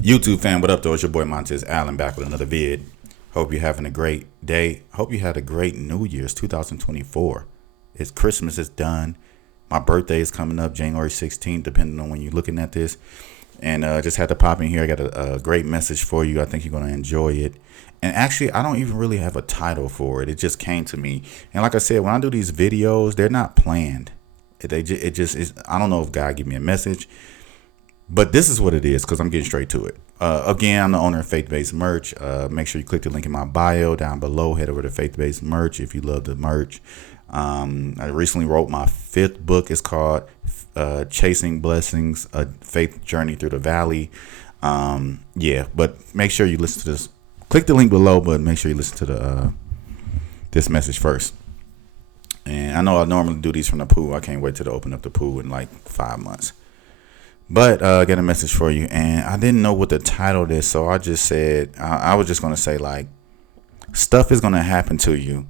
YouTube fam, what up though? It's your boy Montez Allen back with another vid. Hope you're having a great day. Hope you had a great New Year's 2024. It's Christmas is done. My birthday is coming up January 16th, depending on when you're looking at this. And just had to pop in here. I got a great message for you. I think you're going to enjoy it. And actually, I don't even really have a title for it. It just came to me. And like I said, when I do these videos, they're not planned. It just is. I don't know if God gave me a message. But this is what it is because I'm getting straight to it. Again, I'm the owner of Faith Based Merch. Make sure you click the link in my bio down below. Head over to Faith Based Merch if you love the merch. I recently wrote my 5th book. It's called Chasing Blessings, A Faith Journey Through the Valley. But make sure you listen to this. Click the link below, but make sure you listen to the this message first. And I know I normally do these from the pool. I can't wait to open up the pool in like 5 months. But I got a message for you, and I didn't know what the title is, so I just said, I was just going to say, like, stuff is going to happen to you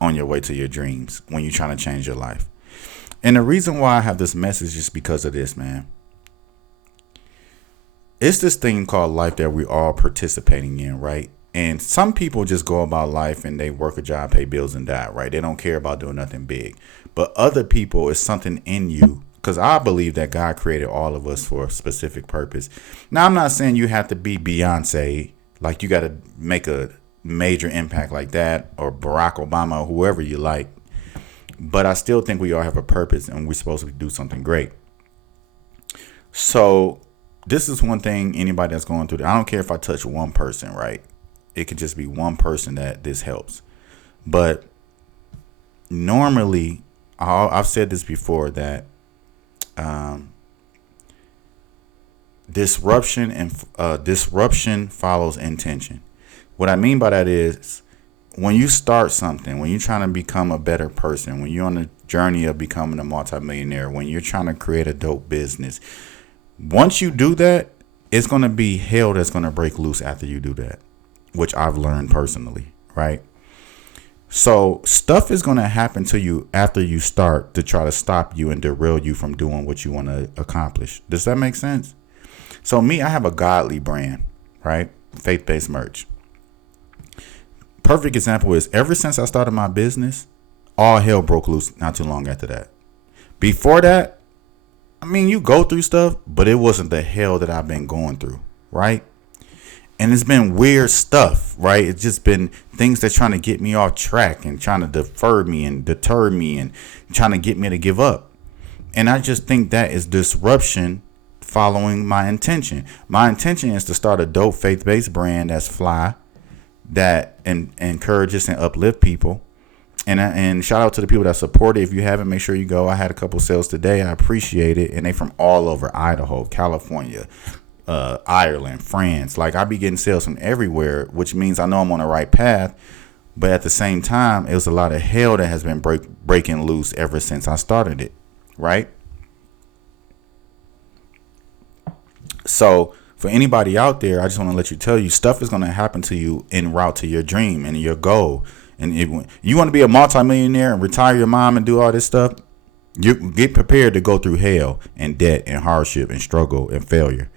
on your way to your dreams when you're trying to change your life. And the reason why I have this message is because of this, man. It's this thing called life that we're all participating in, right? And some people just go about life and they work a job, pay bills, and die, right? They don't care about doing nothing big. But other people, it's something in you. Because I believe that God created all of us for a specific purpose. Now, I'm not saying you have to be Beyonce, like you got to make a major impact like that, or Barack Obama, or whoever you like. But I still think we all have a purpose and we're supposed to do something great. So this is one thing anybody that's going through. I don't care if I touch one person, right? It could just be one person that this helps. But normally, I've said this before, that disruption follows intention. What I mean by that is when you start something, when you're trying to become a better person, when you're on the journey of becoming a multimillionaire, when you're trying to create a dope business, once you do that, it's going to be hell that's going to break loose after you do that, which I've learned personally, right? So stuff is going to happen to you after you start to try to stop you and derail you from doing what you want to accomplish. Does that make sense? So me, I have a godly brand, right? Faith-based merch. Perfect example is ever since I started my business, all hell broke loose not too long after that. Before that, I mean, you go through stuff, but it wasn't the hell that I've been going through, right? And it's been weird stuff, right? It's just been things that's trying to get me off track and trying to defer me and deter me and trying to get me to give up. And I just think that is disruption following my intention. My intention is to start a dope faith-based brand that's fly, that encourages and uplift people. And shout out to the people that support it. If you haven't, make sure you go. I had a couple sales today. I appreciate it. And they from all over Idaho, California, Ireland, France. Like, I be getting sales from everywhere, which means I know I'm on the right path. But at the same time, it was a lot of hell that has been breaking loose ever since I started it, right? So for anybody out there, I just want to tell you, stuff is going to happen to you en route to your dream and your goal. And if you want to be a multimillionaire and retire your mom and do all this stuff, you get prepared to go through hell and debt and hardship and struggle and failure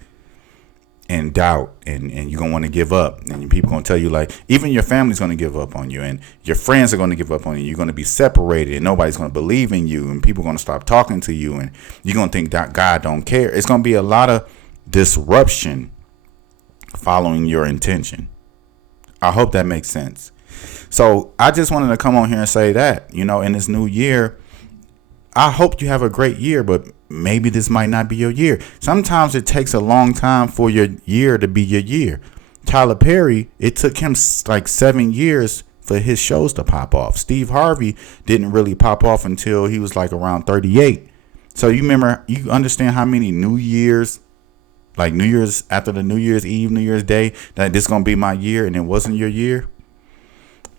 and doubt, and you're going to want to give up, and people going to tell you, like, even your family's going to give up on you, and your friends are going to give up on you. You're going to be separated, and nobody's going to believe in you, and people are going to stop talking to you, and you're going to think that God don't care. It's going to be a lot of disruption following your intention. I hope that makes sense. So I just wanted to come on here and say that, in this new year, I hope you have a great year, but maybe this might not be your year. Sometimes it takes a long time for your year to be your year. Tyler Perry, it took him like 7 years for his shows to pop off. Steve Harvey didn't really pop off until he was like around 38. So you understand how many New Year's, like New Year's, after the New Year's Eve, New Year's Day, that this is going to be my year, and it wasn't your year.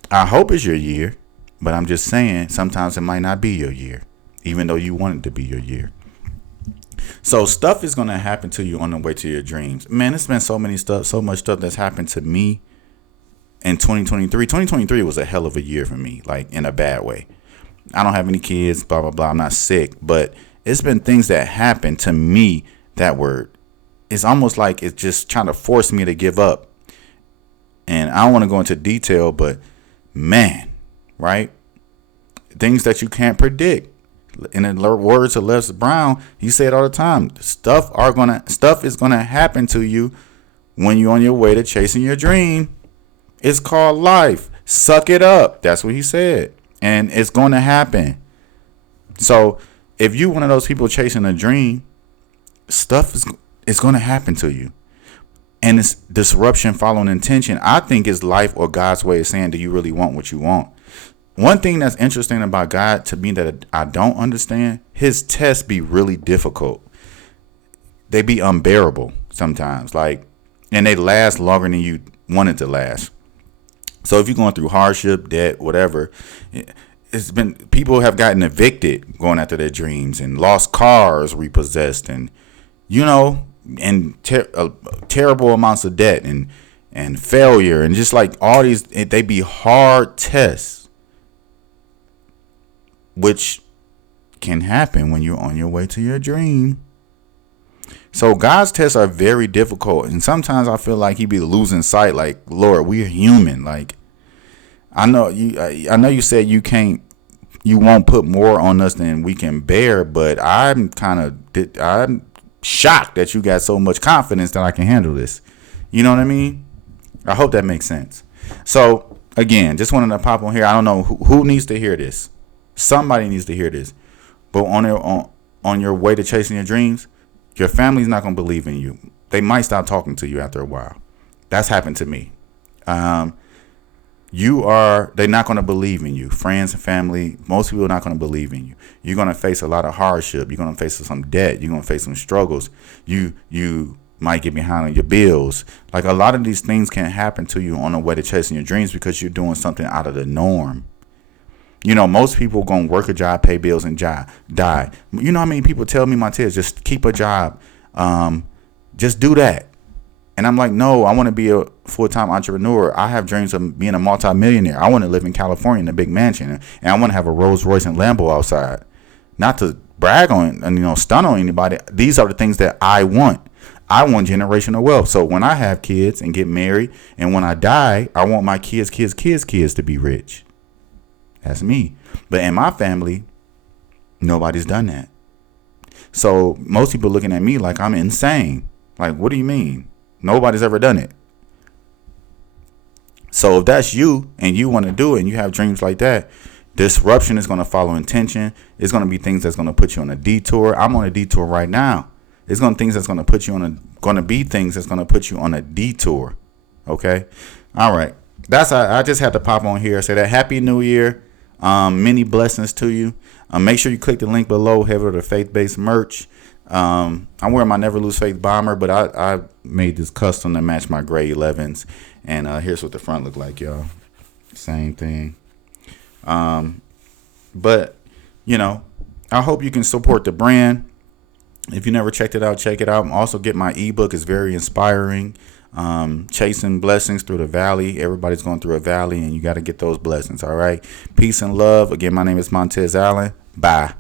I hope it's your year, but I'm just saying sometimes it might not be your year, even though you want it to be your year. So stuff is going to happen to you on the way to your dreams. Man, it's been so much stuff that's happened to me in 2023. 2023 was a hell of a year for me, like in a bad way. I don't have any kids, blah, blah, blah. I'm not sick, but it's been things that happened to me that were it's almost like it's just trying to force me to give up. And I don't want to go into detail, but man, right? Things that you can't predict. In the words of Les Brown, he said all the time, stuff is gonna happen to you when you're on your way to chasing your dream. It's called life. Suck it up. That's what he said. And it's gonna happen. So if you're one of those people chasing a dream, stuff is gonna happen to you. And it's disruption following intention. I think is life or God's way of saying, do you really want what you want? One thing that's interesting about God to me that I don't understand, his tests be really difficult. They be unbearable sometimes, and they last longer than you wanted to last. So if you're going through hardship, debt, whatever, people have gotten evicted going after their dreams and lost cars, repossessed, and terrible amounts of debt and failure, and just like all these, they be hard tests, which can happen when you're on your way to your dream. So God's tests are very difficult, and sometimes I feel like he be losing sight. Like, Lord, we're human. Like, I know you said you won't put more on us than we can bear, but I'm shocked that you got so much confidence that I can handle this. You know what I mean? I hope that makes sense. So again, just wanted to pop on here. I don't know who needs to hear this. Somebody needs to hear this. But on your way to chasing your dreams, your family's not going to believe in you. They might stop talking to you after a while. That's happened to me. They're not going to believe in you. Friends and family, most people are not going to believe in you. You're going to face a lot of hardship. You're going to face some debt. You're going to face some struggles. You might get behind on your bills. Like, a lot of these things can happen to you on the way to chasing your dreams because you're doing something out of the norm. Most people going to work a job, pay bills, and die. You know how many people tell me, Montez, just keep a job. Just do that. And I'm like, no, I want to be a full-time entrepreneur. I have dreams of being a multimillionaire. I want to live in California in a big mansion. And I want to have a Rolls Royce and Lambo outside. Not to brag on, stun on anybody. These are the things that I want. I want generational wealth. So when I have kids and get married, and when I die, I want my kids to be rich. That's me. But in my family, nobody's done that. So most people looking at me like I'm insane. Like, what do you mean? Nobody's ever done it. So if that's you and you want to do it and you have dreams like that, disruption is going to follow intention. It's going to be things that's going to put you on a detour. I'm on a detour right now. It's going to be things that's going to put you on a detour. Okay. All right. I just had to pop on here. Say that Happy New Year. Many blessings to you. Make sure you click the link below. Head over to Faith-Based Merch. I'm wearing my Never Lose Faith bomber, but I made this custom to match my gray 11s. And here's what the front look like, y'all. Same thing. But I hope you can support the brand. If you never checked it out, check it out. Also get my ebook. It's very inspiring. Chasing blessings through the valley. Everybody's going through a valley, and you got to get those blessings. All right. Peace and love. Again, my name is Montez Allen. Bye.